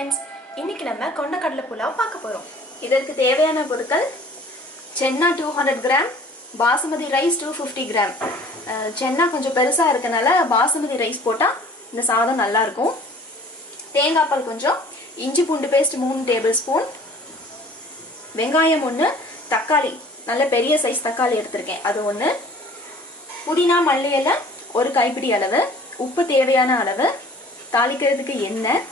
friends, இன்னைக்கு நம்ம கொண்டக்கடலை புலாவ் பார்க்க போறோம். இதற்கு தேவையான பொருட்கள் சென்னா 200 கிராம், பாசுமதி ரைஸ் 250 கிராம். சென்னா கொஞ்சம் பெருசா இருக்கனால பாசுமதி ரைஸ் போட்டா இந்த சாதம் நல்லா இருக்கும். தேங்காய் பால் கொஞ்சம், இஞ்சி பூண்டு பேஸ்ட் 3 டேபிள் ஸ்பூன், வெங்காயம் 1, தக்காளி நல்ல பெரிய சைஸ் தக்காளி எடுத்திருக்கேன் அது 1, புதினா மல்லி இலை 1 கைப்பிடி அளவு, உப்பு தேவையான அளவு, தாளிக்கிறதுக்கு எண்ணெய்,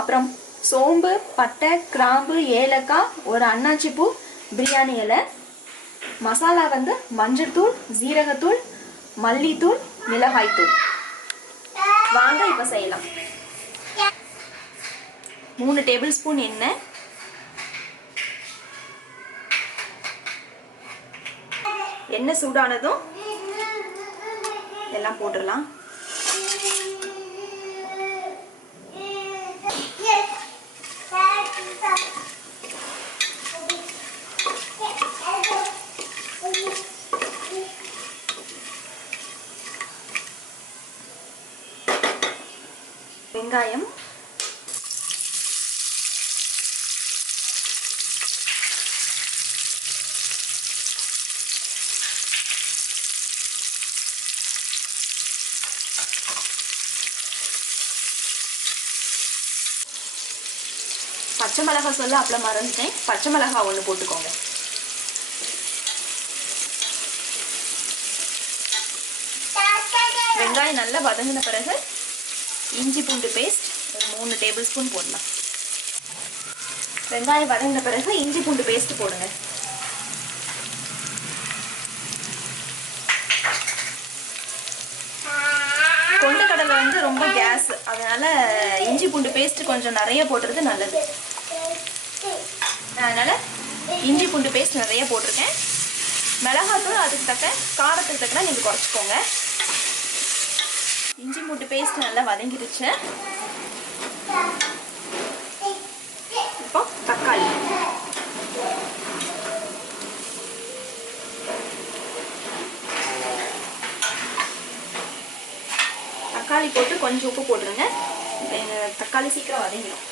அப்புறம் சோம்பு, பட்டை, கிராம்பு, ஏலக்காய், ஒரு அன்னாச்சி பூ, பிரியாணி இலை, மசாலா வந்து மஞ்சள்தூள், ஜீரகத்தூள், மல்லித்தூள், மிளகாய்த்தூள். வாங்க இப்ப செய்யலாம். 3 டேபிள் ஸ்பூன் எண்ணெய், எண்ணெய் சூடானதும் எல்லாம் போட்டுடலாம். வெங்காயம், பச்சை மிளகாய் சொல்ல அப்பள மறந்துட்டேன், பச்சை மிளகாய் 1 போட்டுக்கோங்க. வெங்காயம் நல்லா வதங்கின பிறகு இஞ்சி பூண்டு பேஸ்ட் ஒரு 3 டேபிள் ஸ்பூன் போடலாம். வெங்காயம் வதங்கின பிறகு இஞ்சி பூண்டு பேஸ்ட் போடுங்க. கொண்டக்கடலை வந்து ரொம்ப கேஸ், அதனால இஞ்சி பூண்டு பேஸ்ட் கொஞ்சம் நிறைய போடுறது நல்லது. அதனால இஞ்சி பூண்டு பேஸ்ட் நிறைய போட்டிருக்கேன். மிளகாத்தூள் அதுக்கு தக்க காரத்துக்கு தக்கன நீங்கள் குறைச்சிக்கோங்க. இஞ்சி பூண்டு பேஸ்ட் நல்லா வதங்கிடுச்சு. இப்போ தக்காளி, தக்காளி போட்டு கொஞ்சம் உப்பு போட்டுருங்க. தக்காளி சீக்கிரம் வதங்கிடும்.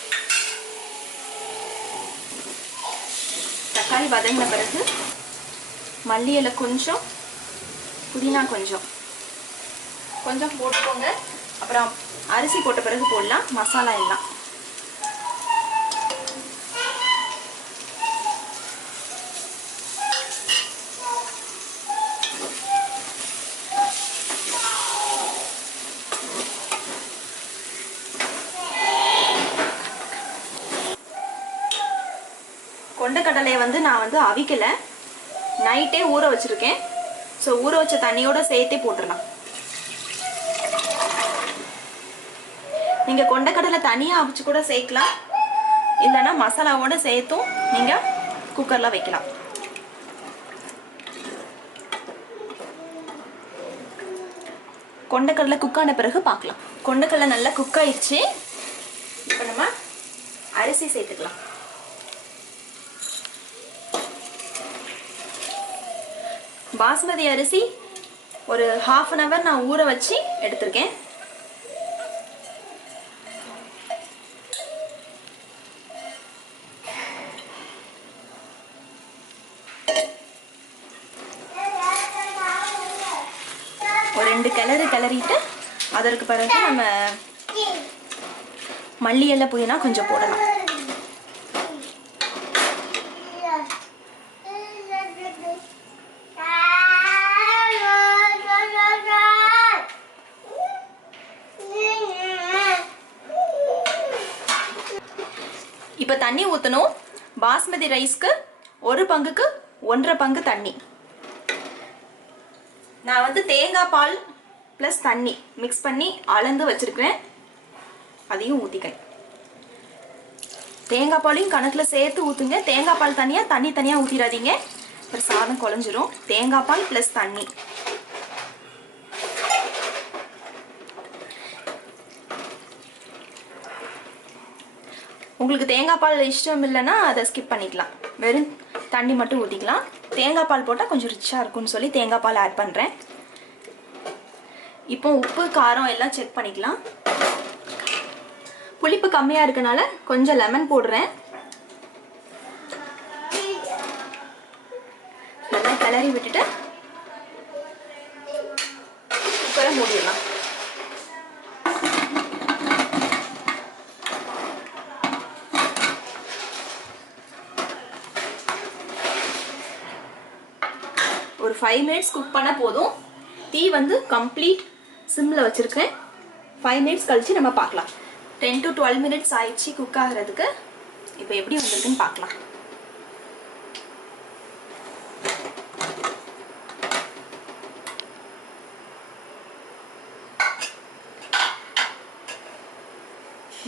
தக்காளி வதங்கின பிறகு மல்லி இலை கொஞ்சம், புதினா கொஞ்சம் கொஞ்சம் போட்டுக்கோங்க. அப்புறம் அரிசி போட்ட பிறகு போடலாம் மசாலா எல்லாம். கொண்டக்கடலையை வந்து நான் வந்து அவிக்கல, நைட்டே ஊற வச்சிருக்கேன். ஸோ ஊற வச்ச தண்ணியோட சேர்த்தே போட்டுடலாம். நீங்க கொண்டக்கடலை தனியா அவிச்சு கூட சேர்க்கலாம், இல்லைன்னா மசாலாவோட சேர்த்தும் நீங்க குக்கர்ல வைக்கலாம். கொண்டக்கடலை குக்கான பிறகு பார்க்கலாம். கொண்டக்கடலை நல்லா குக் ஆயிடுச்சு. இப்போ நம்ம அரிசி சேர்த்துக்கலாம். பாஸ்மதி அரிசி ஒரு 1/2 an hour நான் ஊற வச்சு எடுத்திருக்கேன். ஒரு 2 கிளறிட்டு அதற்கு பிறகு நம்ம மல்லி இலை, புதினா கொஞ்சம் போடலாம். இப்போ தண்ணி ஊற்றணும். பாஸ்மதி ரைஸ்க்கு 1 பங்குக்கு 1.5 பங்கு தண்ணி. நான் வந்து தேங்காய் பால் ப்ளஸ் தண்ணி மிக்ஸ் பண்ணி அளந்து வச்சிருக்கிறேன், அதையும் ஊற்றிக்கிறேன். தேங்காய் பாலையும் கணக்கில் சேர்த்து ஊற்றுங்க. தேங்காய் பால் தனியாக, தண்ணி தனியாக ஊற்றிடாதீங்க, அப்புறம் சாதம் குழஞ்சிரும். தேங்காய் பால் ப்ளஸ் தண்ணி. உங்களுக்கு தேங்காய் பால் இஷ்டம் இல்லைன்னா அதை ஸ்கிப் பண்ணிக்கலாம், வெறும் தண்ணி மட்டும் ஊற்றிக்கலாம். தேங்காய் பால் போட்டால் கொஞ்சம் ரிச்சாக இருக்கும்னு சொல்லி தேங்காய் பால் ஆட் பண்ணுறேன். இப்போ உப்பு காரம் எல்லாம் செக் பண்ணிக்கலாம். புளிப்பு கம்மியாக இருக்கனால கொஞ்சம் லெமன் போடுறேன். நல்லா கிளறி விட்டுட்டு குக்கரை மூடிடலாம். ஒரு 5 மினிட்ஸ் குக் பண்ண போதும். தீ வந்து கம்ப்ளீட் சிம்மில் வச்சுருக்கேன். 5 மினிட்ஸ் கழிச்சு நம்ம பார்க்கலாம். 10 to 12 மினிட்ஸ் ஆயிடுச்சு குக் ஆகிறதுக்கு. இப்போ எப்படி வந்திருக்குன்னு பார்க்கலாம்.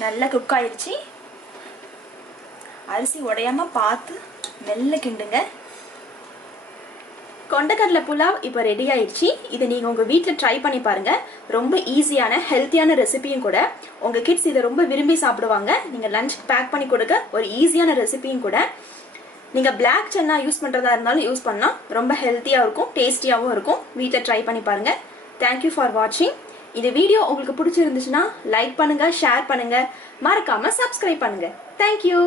நல்லா குக் ஆயிடுச்சு. அரிசி உடையாம பார்த்து மெல்ல கிண்டுங்க. கொண்டக்கடலை புலாவ் இப்போ ரெடி ஆயிடுச்சு. இதை நீங்கள் உங்கள் வீட்டில் ட்ரை பண்ணி பாருங்கள். ரொம்ப ஈஸியான ஹெல்த்தியான ரெசிபியும் கூட. உங்கள் கிட்ஸ் இதை ரொம்ப விரும்பி சாப்பிடுவாங்க. நீங்கள் லஞ்ச் பேக் பண்ணி கொடுக்க ஒரு ஈஸியான ரெசிபியும் கூட. நீங்கள் பிளாக் சன்னா யூஸ் பண்ணுறதா இருந்தாலும் யூஸ் பண்ணலாம். ரொம்ப ஹெல்த்தியாக இருக்கும், டேஸ்டியாகவும் இருக்கும். வீட்டில் ட்ரை பண்ணி பாருங்கள். தேங்க்யூ ஃபார் வாட்சிங். இந்த வீடியோ உங்களுக்கு பிடிச்சிருந்துச்சுன்னா லைக் பண்ணுங்கள், ஷேர் பண்ணுங்கள், மறக்காமல் சப்ஸ்கிரைப் பண்ணுங்கள். தேங்க்யூ.